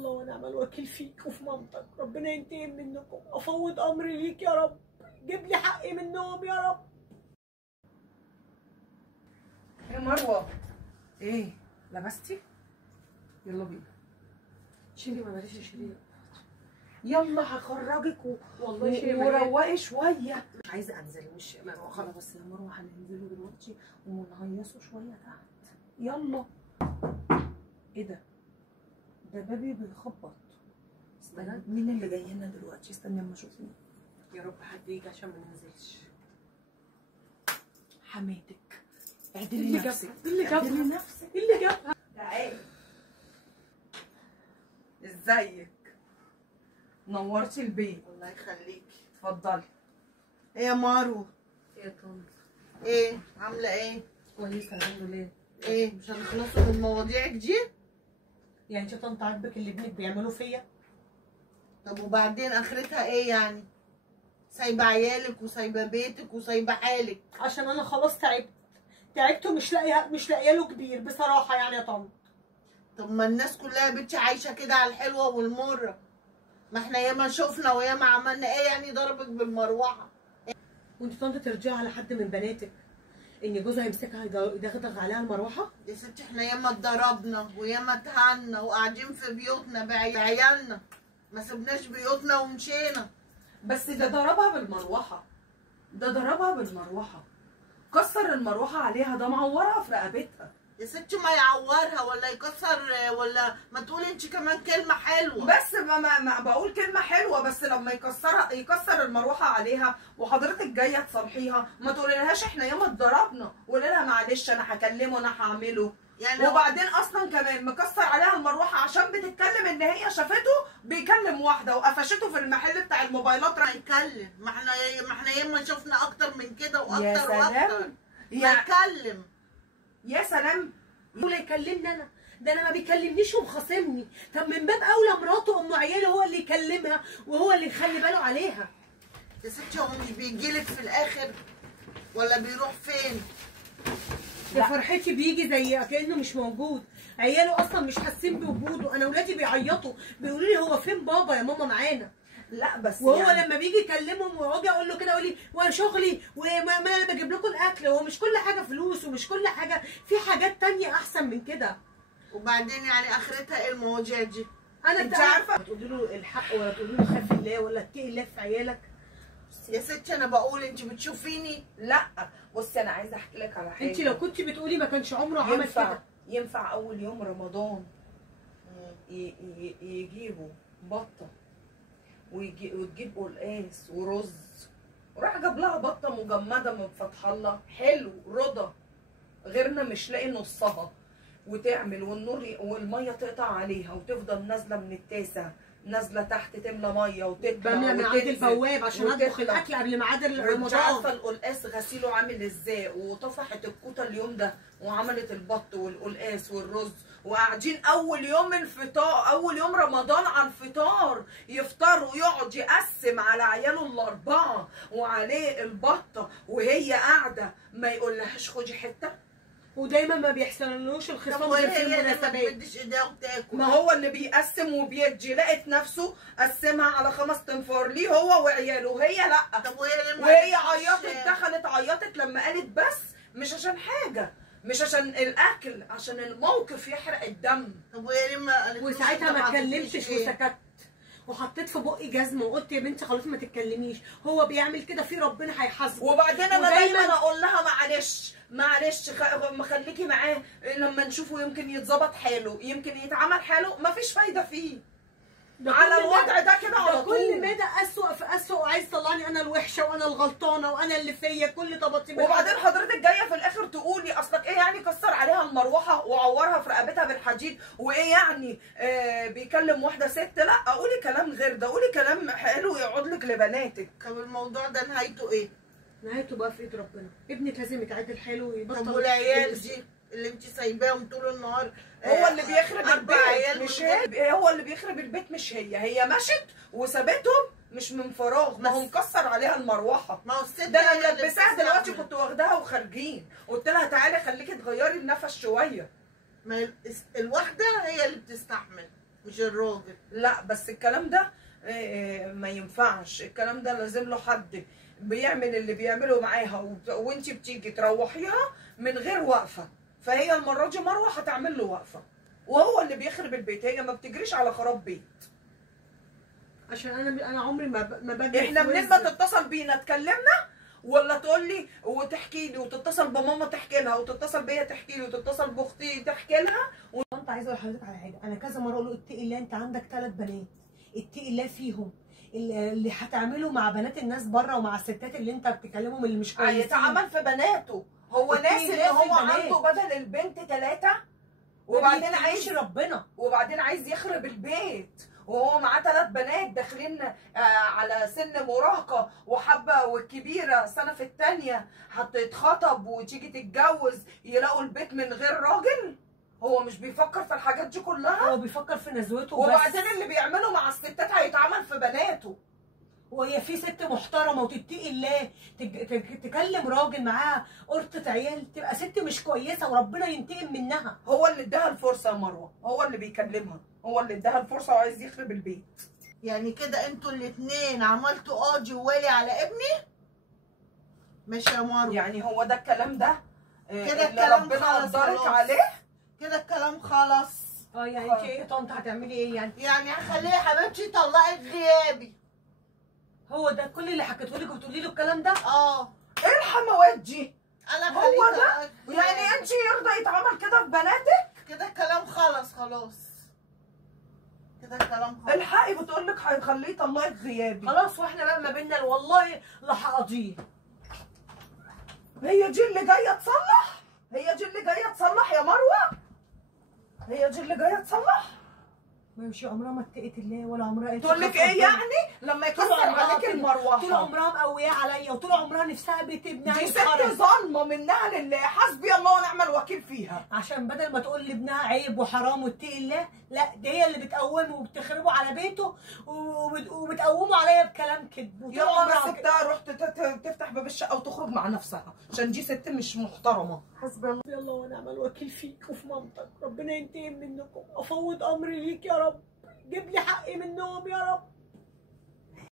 الله ونعم الوكيل فيك وفي مامتك، ربنا ينتقم منكم، افوض امري ليك يا رب، جيب لي حقي منهم يا رب. يا مروه ايه لبستي؟ يلا بينا. شيلي ما بلاش شيلي. يلا هخرجك والله وروقي شويه. مش عايزه انزل، مش مروه خلاص. بس يا مروه هننزلوا دلوقتي ونهيصوا شويه تحت. يلا. ايه ده؟ ده بابي بيخبط. استنى، مين اللي جاي لنا دلوقتي؟ استنى اما اشوف مين. يا رب حد يجي عشان ما ننزلش. حماتك. اعدلي نفسك. اللي جابها اللي جابها. تعالي. ازيك؟ نورتي البيت. الله يخليكي. اتفضلي. ايه يا مارو؟ ايه يا طنط؟ ايه عامله ايه؟ كويسه الحمد لله. ايه مش هنخلصوا من مواضيعك دي؟ يعني انت يا طنط عاجبك اللي ابنك بيعمله فيا؟ طب وبعدين اخرتها ايه يعني؟ سايبه عيالك وسايبه بيتك وسايبه حالك. عشان انا خلاص تعبت ومش لاقيه له كبير بصراحه يعني يا طنط. طب ما الناس كلها يا بنتي عايشه كده على الحلوه والمره. ما احنا ياما شفنا وياما عملنا. ايه يعني ضربك بالمروحه؟ وانت طنط ترجعي على حد من بناتك ان جوزها يمسكها يدغدغ عليها المروحه؟ يا ستي احنا ياما اتضربنا وياما اتهنا وقاعدين في بيوتنا بعيالنا، ما سبناش بيوتنا ومشينا. بس ده ضربها بالمروحه. كسر المروحه عليها، ده معورها في رقبتها. يا ستي ما يعورها ولا يكسر، ولا ما تقولي انت كمان كلمه حلوه. بس ما بقول كلمه حلوه، بس لما يكسر المروحه عليها وحضرتك جايه تصلحيها ما تقوليلهاش احنا ياما اتضربنا، قولي لها معلش انا هكلمه انا هعمله يعني. وبعدين اصلا كمان مكسر عليها المروحه عشان بتتكلم ان هي شافته بيكلم واحده وقفشته في المحل بتاع الموبايلات. هيكلم، ما احنا ياما شفنا اكتر من كده واكتر يا سلام. واكتر. هيكلم. يا سلام. ولا يكلمني انا؟ ده انا ما بيكلمنيش ومخاصمني. طب من باب اولى مراته ام عياله هو اللي يكلمها وهو اللي يخلي باله عليها. يا ستي هو مش بيجيلك في الاخر ولا بيروح فين؟ يا فرحتي بيجي زي كانه مش موجود. عياله اصلا مش حاسين بوجوده. انا ولادي بيعيطوا بيقولوا لي هو فين بابا يا ماما معانا. لا بس وهو يعني لما بيجي يكلمهم واجي اقول له كده يقول لي وانا شغلي وما انا بجيب لكم الاكل. هو مش كل حاجه فلوس ومش كل حاجه، في حاجات تانية احسن من كده. وبعدين يعني اخرتها ايه المواجهه دي؟ انت عارفه تقولي له الحق ولا تقولي له خاف الله ولا اتقي الله في عيالك؟ يا ستي انا بقول انت بتشوفيني. لا بصي انا عايزه احكي لك على حاجه. انت لو كنت بتقولي ما كانش عمره عمل كده. ينفع اول يوم رمضان يجيبوا بطه وتجيب قلقاس ورز، وراح جاب لها بطه مجمده من فتح الله حلو رضا، غيرنا مش لاقي نصها، وتعمل والنور والميه تقطع عليها وتفضل نازله من التاسع نازله تحت تملى ميه وتطلع بملى ميعاد البواب عشان اطبخ الاكل قبل ميعاد رمضان. مش عارفه القلقاس غسيله عامل ازاي، وطفحت الكوته اليوم ده وعملت البط والقلقاس والرز، وقاعدين اول يوم الفطار اول يوم رمضان على الفطار يفطر ويقعد يقسم على عياله الاربعه وعليه البطه وهي قاعده ما يقولهاش خدي حته. ودايما ما بيحصلوش الخصام غير في المناسبات. ما هو اللي بيقسم وبيدي لقت نفسه قسمها على 5 تنفار ليه هو وعياله وهي لا. طب وهي عيطت دخلت عيطت لما قالت بس مش عشان حاجه، مش عشان الاكل، عشان الموقف يحرق الدم. طب وهي ليه ما قالتش؟ وساعتها ما اتكلمتش وسكت وحطيت في بقي جزمه وقلت يا بنتي خلاص ما تتكلميش، هو بيعمل كده في ربنا هيحاسبه. وبعدين انا دايما اقول لها معلش خليكي معاه لما نشوفه يمكن يتظبط حاله يمكن يتعمل حاله، مفيش فايده فيه على الوضع ده كده على طول. كل مدى اسوء في اسوء وعايز يطلعني انا الوحشه وانا الغلطانه وانا اللي فيا كل طبطي. وبعدين حضرتك جايه في الاخر تقولي اصلك ايه يعني كسر عليها المروحه وعورها في رقبتها بالحديد وايه يعني بيكلم واحده ست. لا قولي كلام غير ده، قولي كلام حلو يقعد لك لبناتك. طب الموضوع ده نهايته ايه؟ نهايته بقى في ايد ربنا. ابنك لازم يتعدل حاله ويبطل. طب والعيال دي اللي انت سايباهم طول النهار هو اللي بيخرب البيت مش هي، هو اللي بيخرب البيت مش هي مشت وسابتهم مش من فراغ، ما هو مكسر عليها المروحه. ما هو الست ده انا ملبساها دلوقتي كنت واخداها وخارجين قلت لها تعالي خليكي تغيري النفس شويه. ما الواحده هي اللي بتستحمل مش الراجل. لا بس الكلام ده ما ينفعش، الكلام ده لازم له حد بيعمل اللي بيعمله معاها وانت بتيجي تروحيها من غير وقفه. فهي المره دي مروه هتعمل له وقفه، وهو اللي بيخرب البيت، هي ما بتجريش على خراب بيت. عشان انا عمري ما باجي. احنا منين ما تتصل بينا تكلمنا ولا تقول لي وتحكي لي، وتتصل بماما تحكي لها، وتتصل بيا تحكي لي، وتتصل باختي تحكي لها. انت عايزه اقول لحضرتك على حاجه، انا كذا مره اقول له اتقي الله، انت عندك 3 بنات، اتقي الله فيهم. اللي هتعمله مع بنات الناس بره ومع الستات اللي انت بتكلمهم اللي مش كويسين هيتعمل في بناته. هو ناسي ان هو عنده بدل البنت 3 وبعدين عايز ربنا، وبعدين عايز يخرب البيت وهو معاه 3 بنات داخلين على سن مراهقه وحبه، والكبيره سنه في الثانيه هتتخطب وتيجي تتجوز يلاقوا البيت من غير راجل. هو مش بيفكر في الحاجات دي كلها، هو بيفكر في نزوته وبعدين اللي بيعمله مع الستات هيتعمل في بناته. وهي في ست محترمه وتتقي الله تكلم راجل معاها قرطه عيال، تبقى ست مش كويسه وربنا ينتقم منها. هو اللي اداها الفرصه يا مروه، هو اللي بيكلمها، هو اللي اداها الفرصه وعايز يخرب البيت. يعني كده انتوا الاتنين عملتوا قاضي ووالي على ابني؟ ماشي يا مروه. يعني هو ده الكلام ده كده اللي الكلام ربنا خلص قدرك عليه؟ كده الكلام خلص. يعني انت ايه يا طنط هتعملي ايه يعني؟ يعني هخليه يا حبيبتي طلقت غيابي. هو ده كل اللي حكيته لك وبتقولي له الكلام ده؟ ايه الحموات دي؟ انا هو ده يعني انت يرضى يتعمل كده في بناتك؟ كده الكلام خلص خلاص. كده الكلام خلص. الحقي بتقول لك هيخليه يطلقك غيابي. خلاص واحنا بقى ما بيننا والله لا هقضيه. هي دي اللي جايه تصلح؟ هي دي اللي جايه تصلح يا مروه؟ هي دي اللي جايه تصلح؟ ما مش عمرها ما اتقت الله ولا عمرها تقول لك ايه يعني لما يكسر عليك المروحه؟ طول عمرها مقوياه عليا وطول عمرها نفسها بيت ابنها دي ست ظالمه منها لله، حسبي الله ونعم الوكيل فيها. عشان بدل ما تقول لابنها عيب وحرام واتقي الله، لا دي هي اللي بتقومه وبتخربه على بيته وبتقومه عليا بكلام كده. يلا انا سبتها رحت تفتح باب الشقه وتخرج مع نفسها عشان دي ست مش محترمه. حسبي الله ونعم الوكيل فيك وفي مامتك، ربنا ينتقم منكم. افوض امري ليك يا رب، جيب لي حقي منهم يا رب.